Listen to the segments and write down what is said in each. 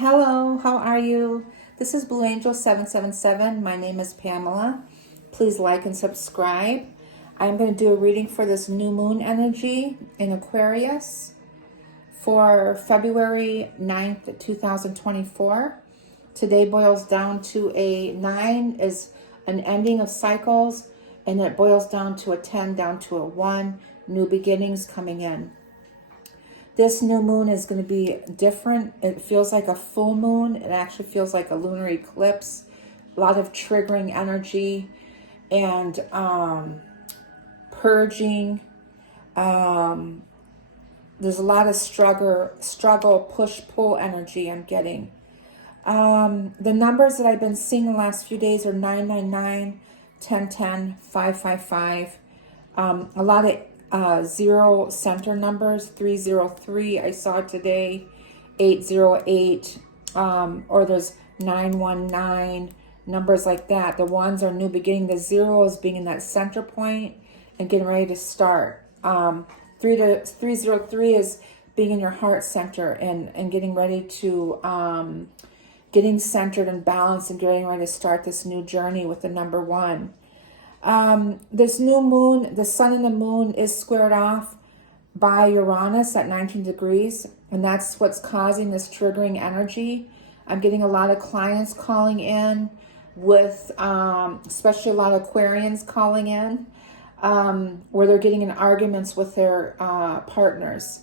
Hello, how are you? This is Blue Angel 777. My name is Pamela. Please like and subscribe. I'm going to do a reading for this new moon energy in Aquarius for February 9th, 2024. Today boils down to a 9 is an ending of cycles, and it boils down to a 10, down to a 1, new beginnings coming in. This new moon is going to be different. It feels like a full moon. It actually feels like a lunar eclipse. A lot of triggering energy and purging. There's a lot of struggle, push-pull energy I'm getting. The numbers that I've been seeing the last few days are 999, 1010, 555. A lot of zero center numbers, 303 I saw today, 808, or there's 919, numbers like that. The ones are new beginning, the zeros being in that center point and getting ready to start. 303 is being in your heart center and getting ready to, getting centered and balanced and getting ready to start this new journey with the number 1. This new moon, the sun and the moon is squared off by Uranus at 19 degrees, and that's what's causing this triggering energy. I'm getting a lot of clients calling in with, especially a lot of Aquarians calling in, where they're getting in arguments with their partners.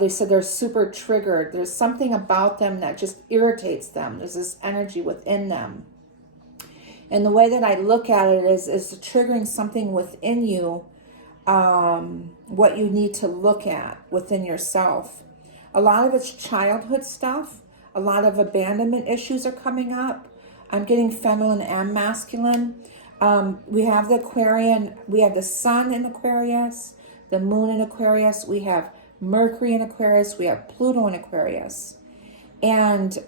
They said they're super triggered. There's something about them that just irritates them. There's this energy within them. And the way that I look at it is triggering something within you, what you need to look at within yourself. A lot of it's childhood stuff. A lot of abandonment issues are coming up. I'm getting feminine and masculine. We have the Aquarian, we have the sun in Aquarius, the moon in Aquarius, we have Mercury in Aquarius, we have Pluto in Aquarius. And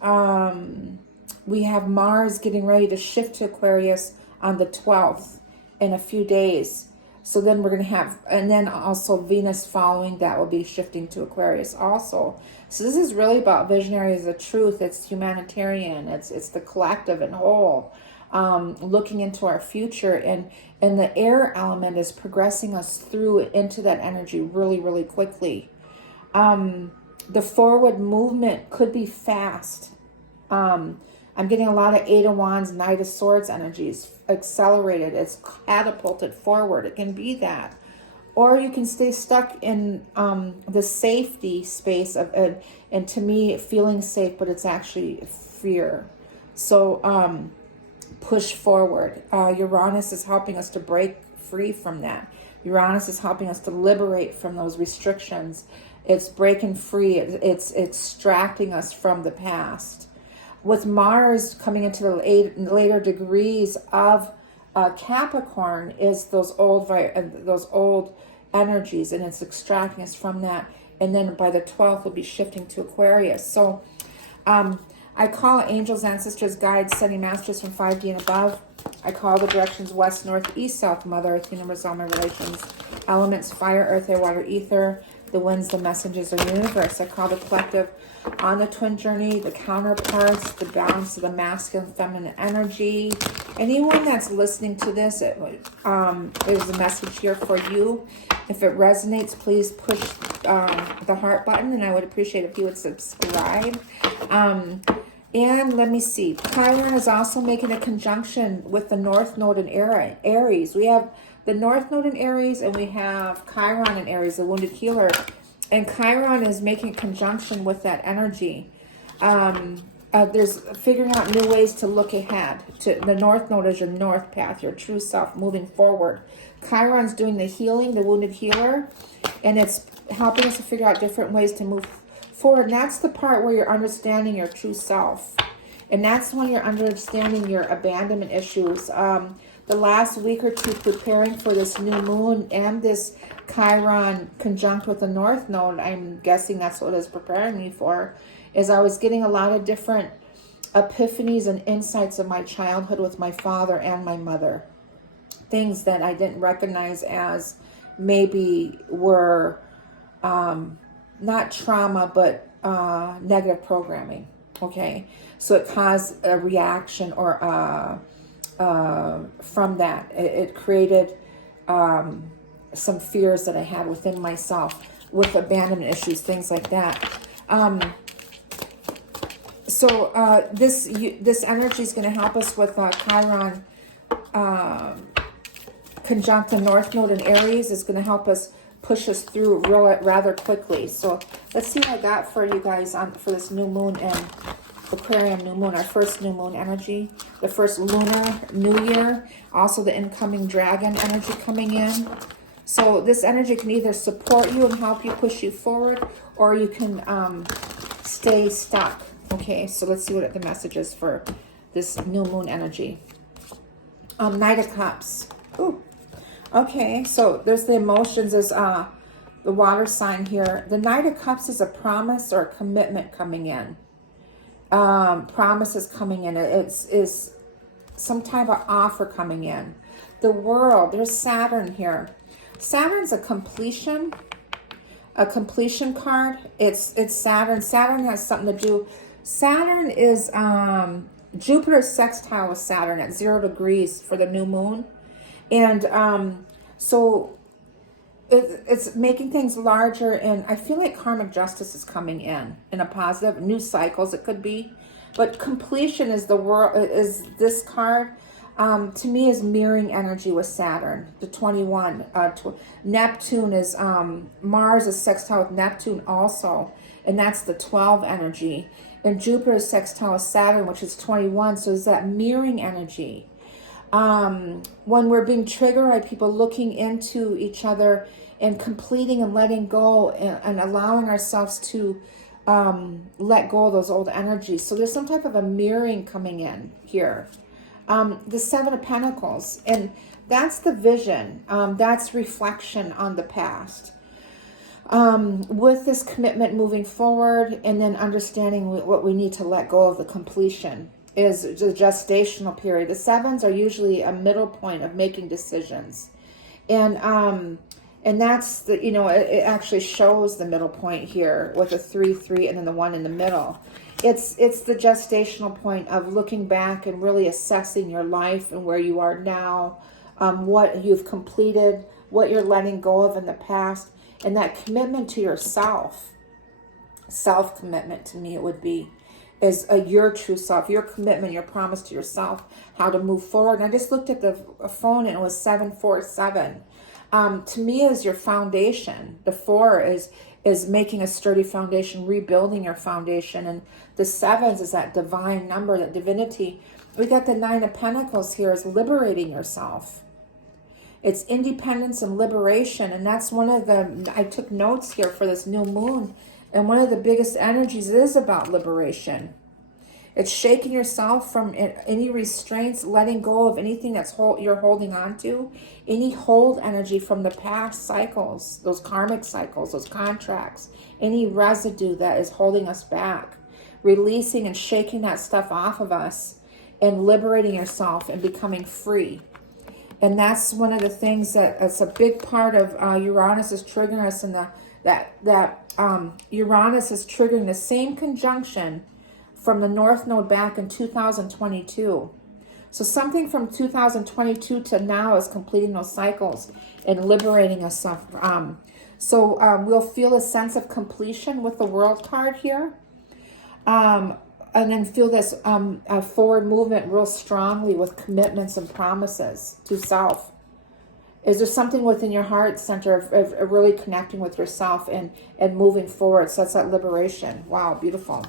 we have Mars getting ready to shift to Aquarius on the 12th in a few days. So then we're going to have, and then also Venus following that will be shifting to Aquarius also. So this is really about visionaries of truth. It's humanitarian. It's the collective and whole, looking into our future. And the air element is progressing us through into that energy really, really quickly. The forward movement could be fast. I'm getting a lot of 8 of Wands, Knight of Swords energies, accelerated. It's catapulted forward. It can be that. Or you can stay stuck in the safety space of, and to me, feeling safe, but it's actually fear. So push forward. Uranus is helping us to break free from that. Uranus is helping us to liberate from those restrictions. It's breaking free. It's extracting us from the past. With Mars coming into the later degrees of Capricorn is those old energies, and it's extracting us from that. And then by the 12th, we'll be shifting to Aquarius. So I call angels, ancestors, guides, sending masters from 5D and above. I call the directions west, north, east, south, Mother Earth, universe, all my relations, elements, fire, earth, air, water, ether, the winds, the messengers of the universe. I call the collective on the twin journey, the counterparts, the balance of the masculine, feminine energy. Anyone that's listening to this, there's a message here for you. If it resonates, please push the heart button, and I would appreciate if you would subscribe. And let me see. Chiron is also making a conjunction with the North Node in Aries. We have the North Node in Aries, and we have Chiron in Aries, the wounded healer. And Chiron is making a conjunction with that energy. There's figuring out new ways to look ahead. The North Node is your north path, your true self, moving forward. Chiron's doing the healing, the wounded healer, and it's helping us to figure out different ways to move forward. And that's the part where you're understanding your true self. And that's when you're understanding your abandonment issues. The last week or two preparing for this new moon and this Chiron conjunct with the North Node, I'm guessing that's what it's preparing me for, is I was getting a lot of different epiphanies and insights of my childhood with my father and my mother. Things that I didn't recognize as maybe were not trauma, but negative programming. Okay, so it caused a reaction or from that. It created some fears that I had within myself with abandonment issues, things like that. This energy is going to help us with Chiron conjunct the North Node in Aries. Is going to help us push us through rather quickly. So let's see what I got for you guys for this new moon and Aquarium new moon, our first new moon energy, the first lunar new year, also the incoming dragon energy coming in. So this energy can either support you and help you push you forward, or you can stay stuck. Okay, so let's see what the message is for this new moon energy. Knight of Cups. Ooh. Okay, so there's the emotions. There's the water sign here. The Knight of Cups is a promise or a commitment coming in. Promises coming in. It's some type of offer coming in. The World. There's Saturn here. Saturn's a completion card. It's Saturn. Saturn has something to do. Saturn is Jupiter sextile with Saturn at 0 degrees for the new moon. And so it's making things larger, and I feel like karmic justice is coming in a positive, new cycles it could be. But completion is the world, is this card. To me is mirroring energy with Saturn, the 21. Neptune is, Mars is sextile with Neptune also, and that's the 12 energy. And Jupiter is sextile with Saturn, which is 21, so is that mirroring energy. When we're being triggered by people looking into each other and completing and letting go and allowing ourselves to let go of those old energies. So there's some type of a mirroring coming in here. The Seven of Pentacles, and that's the vision. That's reflection on the past. With this commitment moving forward, and then understanding what we need to let go of, the completion is the gestational period. The sevens are usually a middle point of making decisions. And that's the, it actually shows the middle point here with a 3-3 and then the 1 in the middle. It's the gestational point of looking back and really assessing your life and where you are now, what you've completed, what you're letting go of in the past, and that commitment to yourself. Self-commitment, to me, it would be, is your true self, your commitment, your promise to yourself, how to move forward. And I just looked at the phone and it was 747. To me, is your foundation. The 4 is making a sturdy foundation, rebuilding your foundation. And the 7s is that divine number, that divinity. We got the 9 of Pentacles here, is liberating yourself. It's independence and liberation. And that's one of the, I took notes here for this new moon. And one of the biggest energies is about liberation. It's shaking yourself from any restraints, letting go of anything that's you're holding on to, any hold energy from the past cycles, those karmic cycles, those contracts, any residue that is holding us back, releasing and shaking that stuff off of us and liberating yourself and becoming free. And that's one of the things that's a big part of Uranus is triggering us, in that Uranus is triggering the same conjunction from the North Node back in 2022. So something from 2022 to now is completing those cycles and liberating us. We'll feel a sense of completion with the World card here. And then feel this forward movement real strongly with commitments and promises to self. Is there something within your heart center of really connecting with yourself and moving forward? So that's that liberation. Wow, beautiful.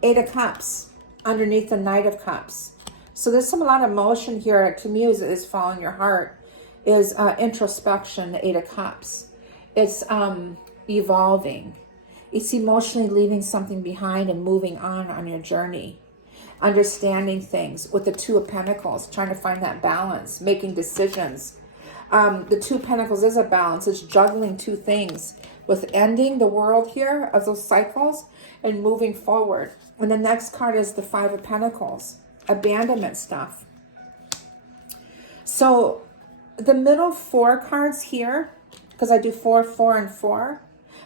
8 of Cups underneath the Knight of Cups. So there's a lot of emotion here. To me, is following your heart, is introspection, the 8 of Cups. It's evolving. It's emotionally leaving something behind and moving on your journey. Understanding things with the 2 of Pentacles, trying to find that balance, making decisions. The 2 of Pentacles is a balance. It's juggling 2 things with ending the world here of those cycles and moving forward. And the next card is the 5 of Pentacles, abandonment stuff. So the middle 4 cards here, because I do 4, 4, and 4,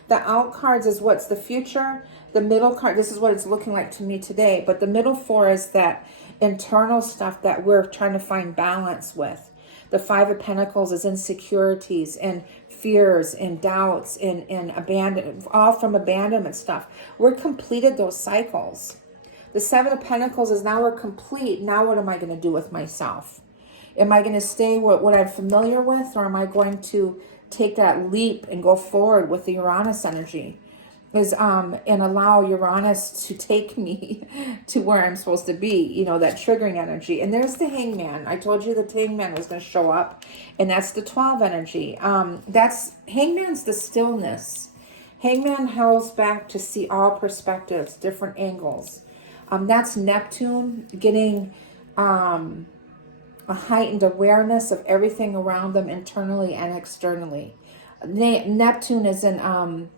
the out cards is what's the future. The middle card, this is what it's looking like to me today, but the middle 4 is that internal stuff that we're trying to find balance with. The 5 of Pentacles is insecurities and fears and doubts and abandon, all from abandonment stuff. We're completed those cycles. The 7 of Pentacles is now we're complete. Now what am I going to do with myself? Am I going to stay what I'm familiar with, or am I going to take that leap and go forward with the Uranus energy? And allow Uranus to take me to where I'm supposed to be, you know, that triggering energy. And there's the Hangman. I told you the Hangman was going to show up, and that's the 12 energy. Hangman's the stillness. Hangman howls back to see all perspectives, different angles. That's Neptune getting a heightened awareness of everything around them internally and externally. Neptune is in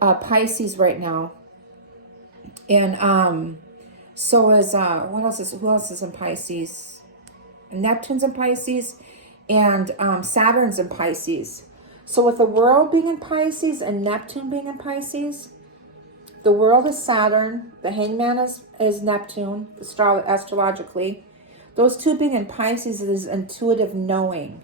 Pisces right now, and so is who else is in Pisces? Neptune's in Pisces, and Saturn's in Pisces. So with the world being in Pisces and Neptune being in Pisces, the world is Saturn, the Hangman is Neptune astrologically. Those two being in Pisces is intuitive knowing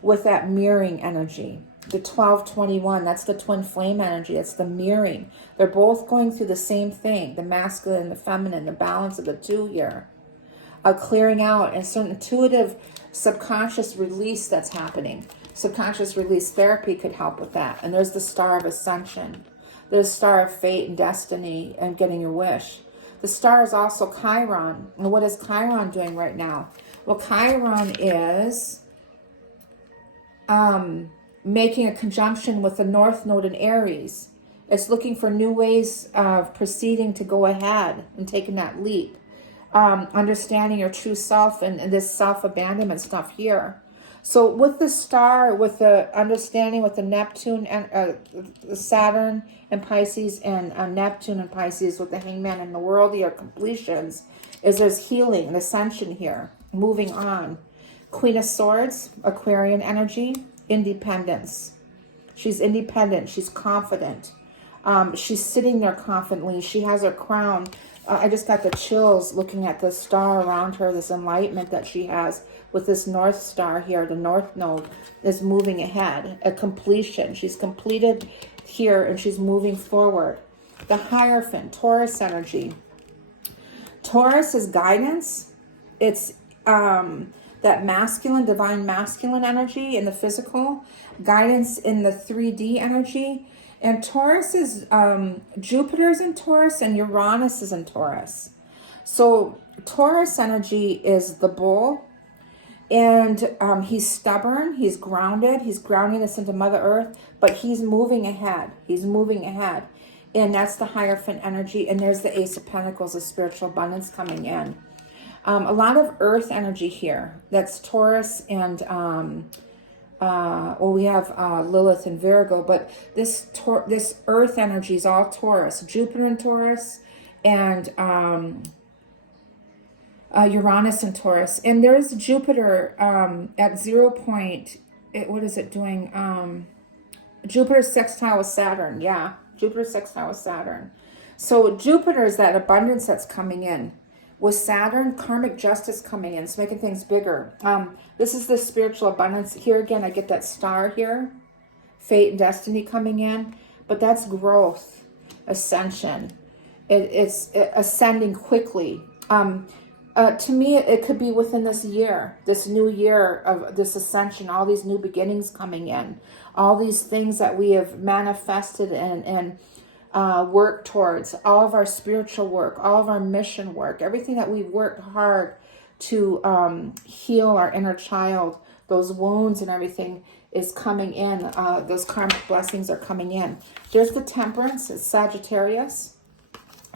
with that mirroring energy. The 12-21, that's the twin flame energy. It's the mirroring. They're both going through the same thing, the masculine and the feminine, the balance of the two here. A clearing out and certain intuitive subconscious release that's happening. Subconscious release therapy could help with that. And there's the Star of Ascension. There's Star of Fate and Destiny and getting your wish. The star is also Chiron. And what is Chiron doing right now? Well, Chiron is making a conjunction with the North Node in Aries. It's looking for new ways of proceeding to go ahead and taking that leap. Understanding your true self and this self-abandonment stuff here. So with the star, with the understanding with the Neptune and Saturn and Pisces and Neptune and Pisces with the Hangman and the world here, completions, is there's healing and ascension here. Moving on. Queen of Swords, Aquarian energy, independence. She's independent. She's confident. She's sitting there confidently. She has her crown. I just got the chills looking at the star around her, this enlightenment that she has with this North Star here. The North Node is moving ahead, a completion. She's completed here and she's moving forward. The Hierophant, Taurus energy. Taurus is guidance. It's that masculine, divine masculine energy in the physical, guidance in the 3D energy. And Taurus is, Jupiter's in Taurus and Uranus is in Taurus. So Taurus energy is the bull, and he's stubborn, he's grounded, he's grounding us into Mother Earth, but he's moving ahead. He's moving ahead. And that's the Hierophant energy. And there's the Ace of Pentacles, the spiritual abundance coming in. A lot of earth energy here. That's Taurus and, we have Lilith and Virgo, but this earth energy is all Taurus. Jupiter in Taurus and Uranus in Taurus. And there's Jupiter at 0 point. What is it doing? Jupiter sextile with Saturn. Yeah, Jupiter sextile with Saturn. So Jupiter is that abundance that's coming in. With Saturn, karmic justice coming in, it's making things bigger. This is the spiritual abundance. Here again, I get that star here, fate and destiny coming in, but that's growth, ascension. It's ascending quickly. To me, it could be within this year, this new year of this ascension, all these new beginnings coming in, all these things that we have manifested and work towards, all of our spiritual work, all of our mission work, everything that we've worked hard to heal our inner child, those wounds and everything is coming in. Those karmic blessings are coming in. There's the Temperance, it's Sagittarius.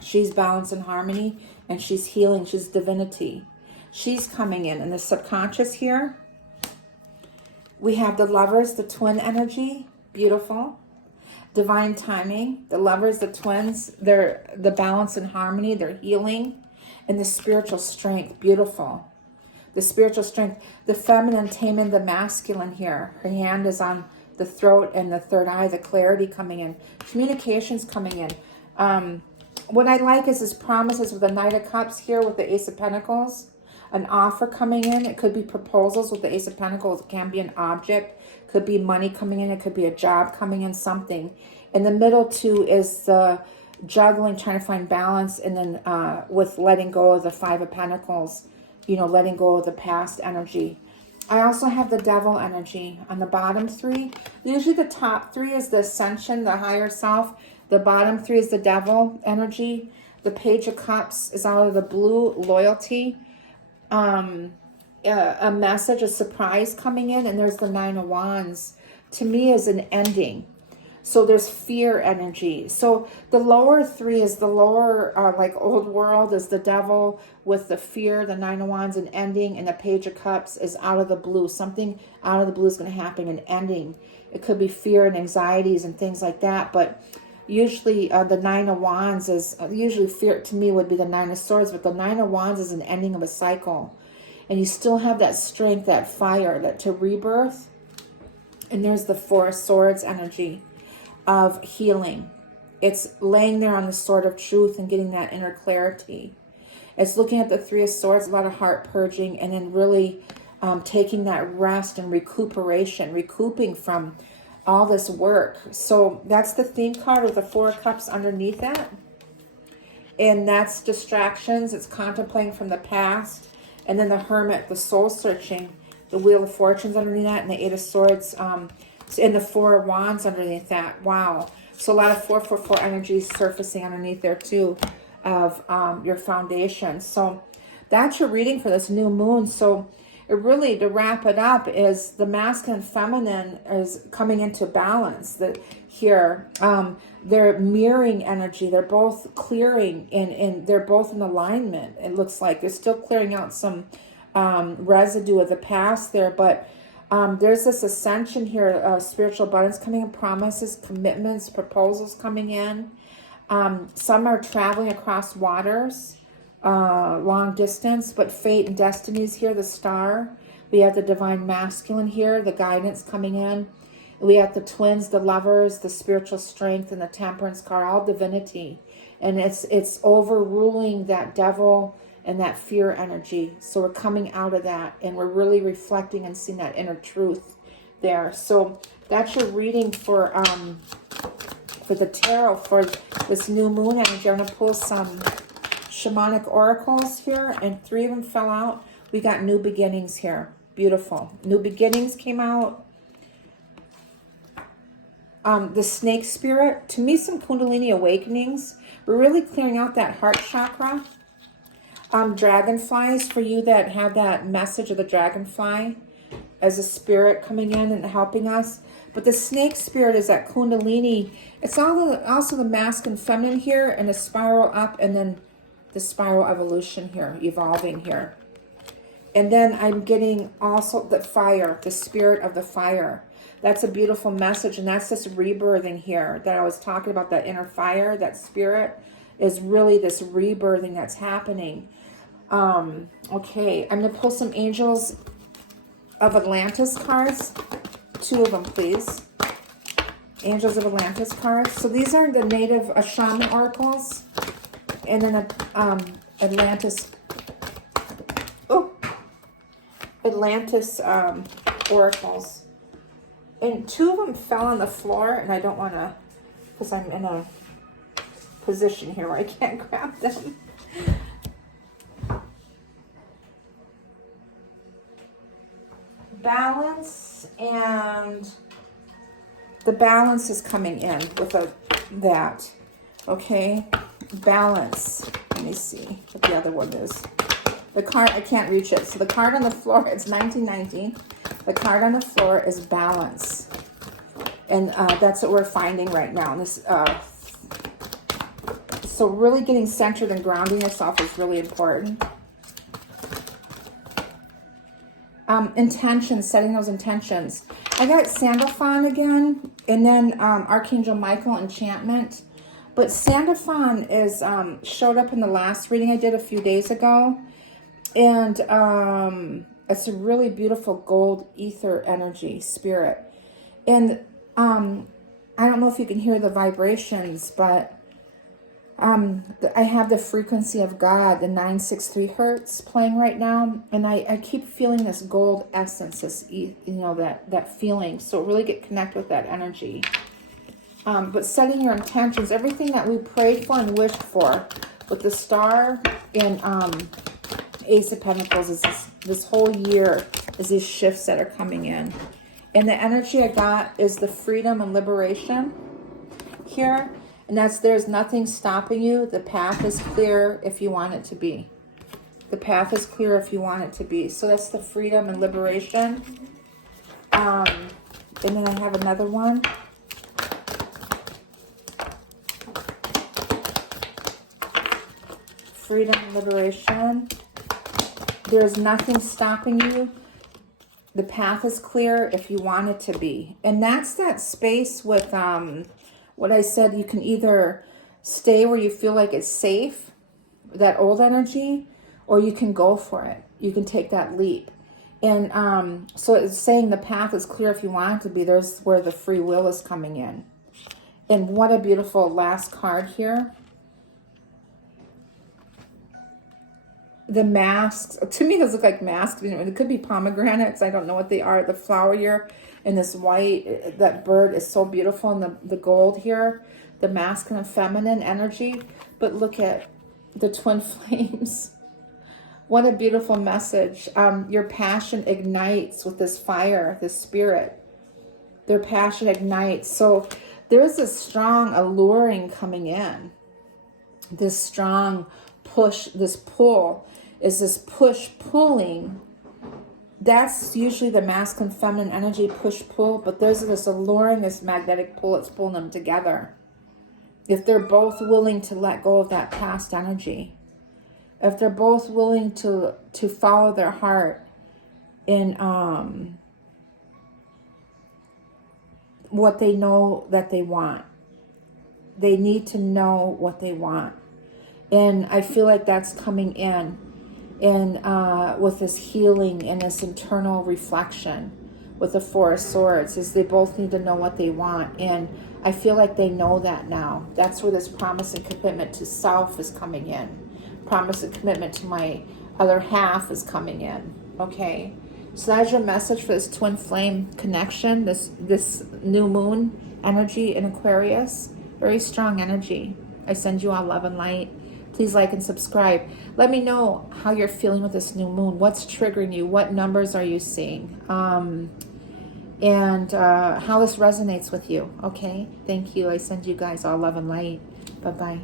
She's balance and harmony, and she's healing, she's divinity. She's coming in. And the subconscious here, we have the Lovers, the twin energy, beautiful. Divine timing, the Lovers, the twins, they're the balance and harmony, they're healing, and the spiritual strength, beautiful. The spiritual strength, the feminine taming the masculine here. Her hand is on the throat and the third eye, the clarity coming in. Communications coming in. what I like is this promises with the Knight of Cups here with the Ace of Pentacles. An offer coming in. It could be proposals with the Ace of Pentacles. It can be an object. Could be money coming in. It could be a job coming in, something. In the middle, too, is the juggling, trying to find balance. And then with letting go of the Five of Pentacles, you know, letting go of the past energy. I also have the Devil energy on the bottom three. Usually the top three is the Ascension, the higher self. The bottom three is the Devil energy. The Page of Cups is out of the blue, loyalty. A message, a surprise coming in, and there's the Nine of Wands. To me is an ending. So there's fear energy. So the lower three is the lower, like old world, is the Devil with the fear, the Nine of Wands, an ending, and the Page of Cups is out of the blue. Something out of the blue is going to happen, an ending. It could be fear and anxieties and things like that, but usually the Nine of Wands is, usually fear to me would be the Nine of Swords, but the Nine of Wands is an ending of a cycle. And you still have that strength, that fire, that to rebirth. And there's the Four of Swords energy of healing. It's laying there on the sword of truth and getting that inner clarity. It's looking at the Three of Swords, a lot of heart purging, and then really taking that rest and recuperation, recouping from all this work. So that's the theme card with the Four of Cups underneath that. And that's distractions. It's contemplating from the past. And then the Hermit, the soul searching, the Wheel of Fortunes underneath that, and the Eight of Swords, and the Four of Wands underneath that. Wow. So a lot of 444 energies surfacing underneath there too of your foundation. So that's your reading for this new moon. So it really, to wrap it up, is the masculine and feminine is coming into balance. That here, they're mirroring energy. They're both clearing, and they're both in alignment. It looks like they're still clearing out some residue of the past there, but there's this ascension here, spiritual abundance coming in, promises, commitments, proposals coming in. Some are traveling across waters. Long distance, but fate and destiny is here, the star. We have the divine masculine here, the guidance coming in. We have the twins, the lovers, the spiritual strength, and the temperance card, all divinity. And it's overruling that devil and that fear energy. So we're coming out of that, and we're really reflecting and seeing that inner truth there. So that's your reading for the tarot for this new moon energy. I'm going to pull some shamanic oracles here, and 3 of them fell out. We got new beginnings here. Beautiful. New beginnings came out. The snake spirit. To me, some kundalini awakenings. We're really clearing out that heart chakra. Dragonflies, for you that have that message of the dragonfly as a spirit coming in and helping us. But the snake spirit is that kundalini. It's also the masculine and feminine here, and a spiral up, and then the spiral evolution here, evolving here. And then I'm getting also the fire, the spirit of the fire. That's a beautiful message, and that's this rebirthing here that I was talking about, that inner fire, that spirit is really this rebirthing that's happening. Okay, I'm going to pull some Angels of Atlantis cards. 2 of them, please. Angels of Atlantis cards. So these are the native shaman oracles. And then Atlantis oracles. And 2 of them fell on the floor, and I don't want to, because I'm in a position here where I can't grab them. Balance, and the balance is coming in with that. Okay, balance. Let me see what the other one is. The card, I can't reach it. So the card on the floor, it's 1919. The card on the floor is balance. And that's what we're finding right now. And this, so really getting centered and grounding yourself is really important. Intentions, setting those intentions. I got Sandalphon again, and then Archangel Michael, enchantment. But Sandalphon is showed up in the last reading I did a few days ago, and it's a really beautiful gold ether energy spirit. And I don't know if you can hear the vibrations, but I have the frequency of God, the 963 hertz playing right now, and I keep feeling this gold essence, this, you know, that feeling. So really get connect with that energy. But setting your intentions, everything that we prayed for and wished for, with the star and Ace of Pentacles, is this whole year is these shifts that are coming in. And the energy I got is the freedom and liberation here. And that's, there's nothing stopping you. The path is clear if you want it to be. The path is clear if you want it to be. So that's the freedom and liberation. And then I have another one. Freedom and liberation. There's nothing stopping you. The path is clear if you want it to be. And that's that space with what I said. You can either stay where you feel like it's safe, that old energy, or you can go for it. You can take that leap. And so it's saying the path is clear if you want it to be. There's where the free will is coming in. And what a beautiful last card here. The masks, to me, those look like masks. It could be pomegranates. I don't know what they are. The flower here and this white, that bird is so beautiful. And the gold here, the masculine, feminine energy. But look at the twin flames. What a beautiful message. Your passion ignites with this fire, this spirit. Their passion ignites. So there's this strong alluring coming in. This strong push, this pull. Is this push pulling? That's usually the masculine feminine energy, push pull, but there's this alluring, this magnetic pull. It's pulling them together. If they're both willing to let go of that past energy, if they're both willing to follow their heart in what they know that they want. They need to know what they want. And I feel like that's coming in. And with this healing and this internal reflection with the Four of Swords, is they both need to know what they want. And I feel like they know that now. That's where this promise and commitment to self is coming in. Promise and commitment to my other half is coming in. Okay, so that's your message for this twin flame connection, this new moon energy in Aquarius. Very strong energy. I send you all love and light. Please like and subscribe. Let me know how you're feeling with this new moon. What's triggering you? What numbers are you seeing? And how this resonates with you. Okay? Thank you. I send you guys all love and light. Bye-bye.